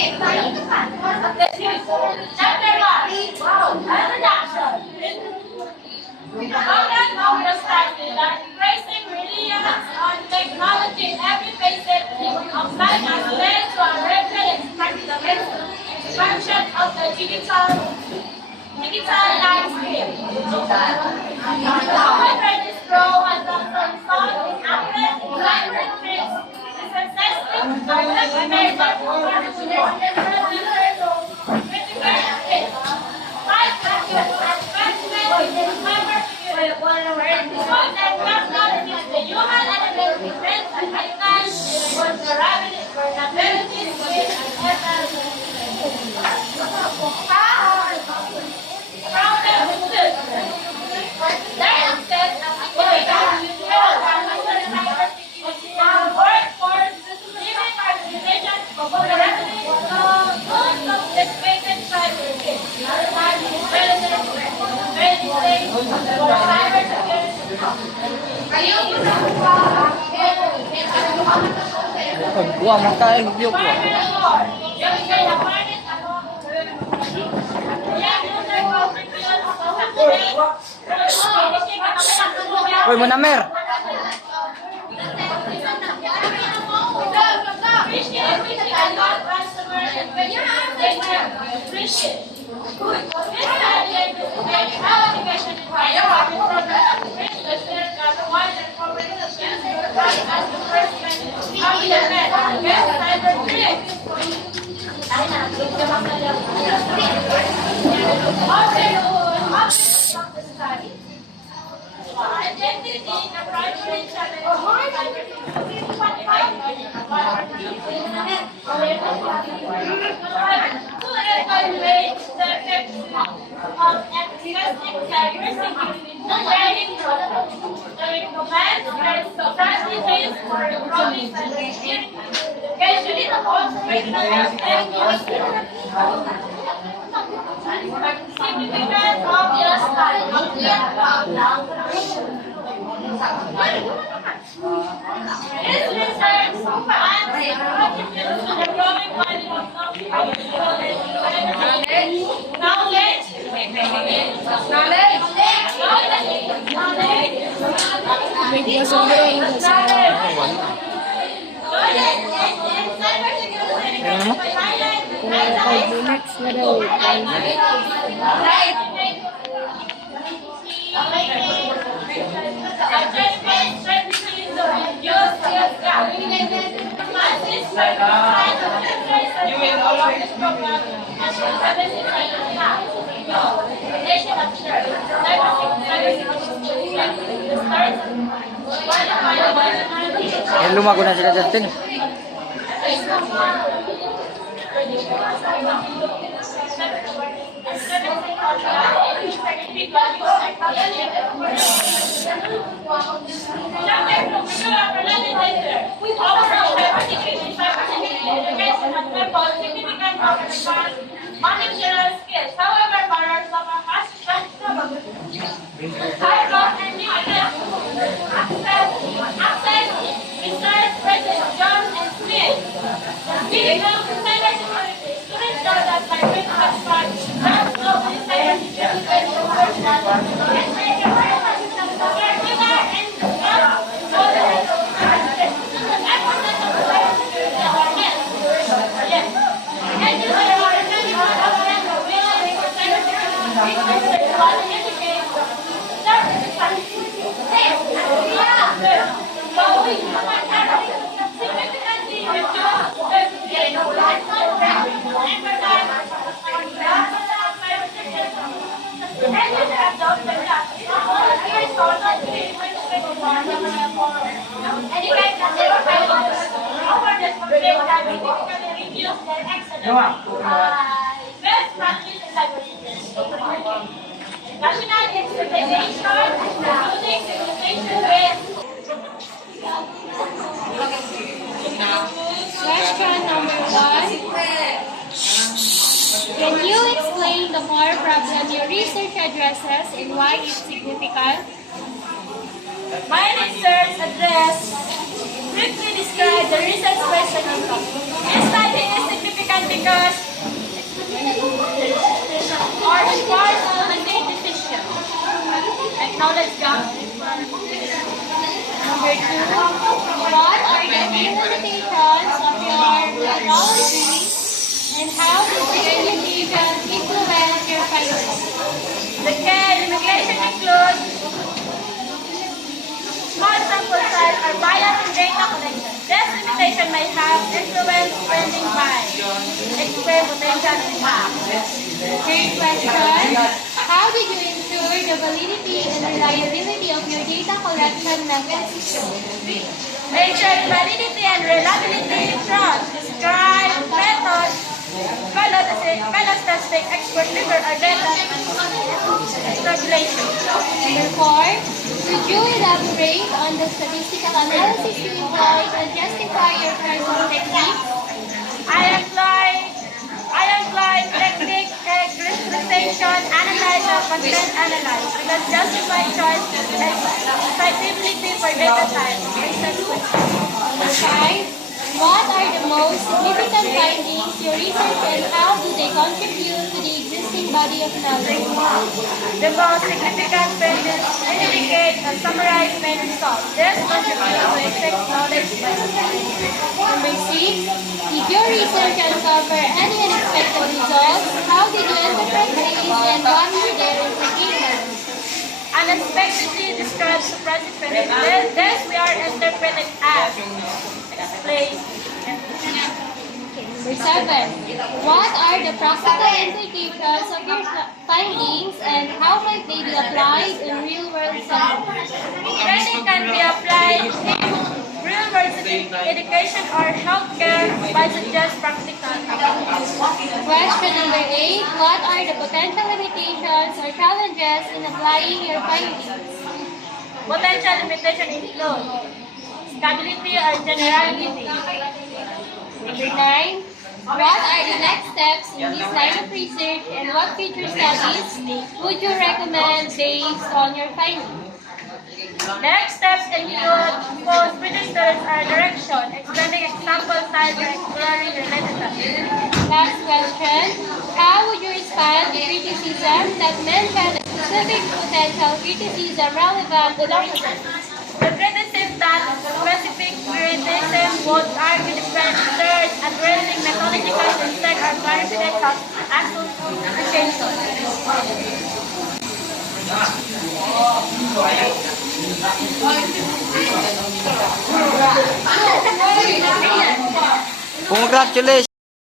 Chapter 1. Introduction. The focus of the study that embracing reliance on technology in every facet of life as led to a rapid expansion of the digital landscape. Our greatest role has also installed in accurate vibrant tricks to successfully develop a major Wah, makai hidup wah. Woi, mau namer? Lumago na sila Justin. Managerial skills. However, borrowers of our past access, research, President John and Smith. We have cybersecurity. Students know that by bringing us back, that's no cybersecurity best practice in cybersecurity. National expectation, including segmentation based. Question number 1. Can you explain the core problem your research addresses and why it's significant? My research address briefly describes the research question. This study is significant significant because or requires a collective decision. Acknowledge God. Number 2, what are the main limitations of your methodology and how does the limitations influence your findings? The key limitation includes small sample size or bias in data collection. This limitation may have influence spending by explain potential impact. Third question, how did you ensure the validity and reliability of your data collection methods? Ensure validity and reliability from described methods, phylostatistic expert figure or data extrapolation. Number 4, could you elaborate on the statistical analysis you employed and justify your choice of techniques? I employ technique regression, analyze, or content analyze because justify choice and citability for data type. Number 5, what are the most significant findings you research and how do they contribute to the existing body of knowledge? The most significant findings indicate and summarize main results. This contributes to effect knowledge. Number 6, did your research uncover any unexpected results? How did you interpret these and what were their implications? Unexpectedly described surprising findings. This we are interpreting as explain. Number 7, what are the practical implications of your findings and how might they be applied in real-world settings? Training can be applied in real-world education or healthcare by suggest practical. Question number 8, what are the potential limitations or challenges in applying your findings? Potential limitation include stability or generality. Number 9, what are the next steps in this line of research and what future studies would you recommend based on your findings? Next steps include post-future studies or direction, explaining example size and exploring related topics. Last question, how would you respond to criticism that mention a specific potential criticism relevant to the research? The criticism that specific criticism would argue different research, addressing methodological instead or clarification association. Congratulations!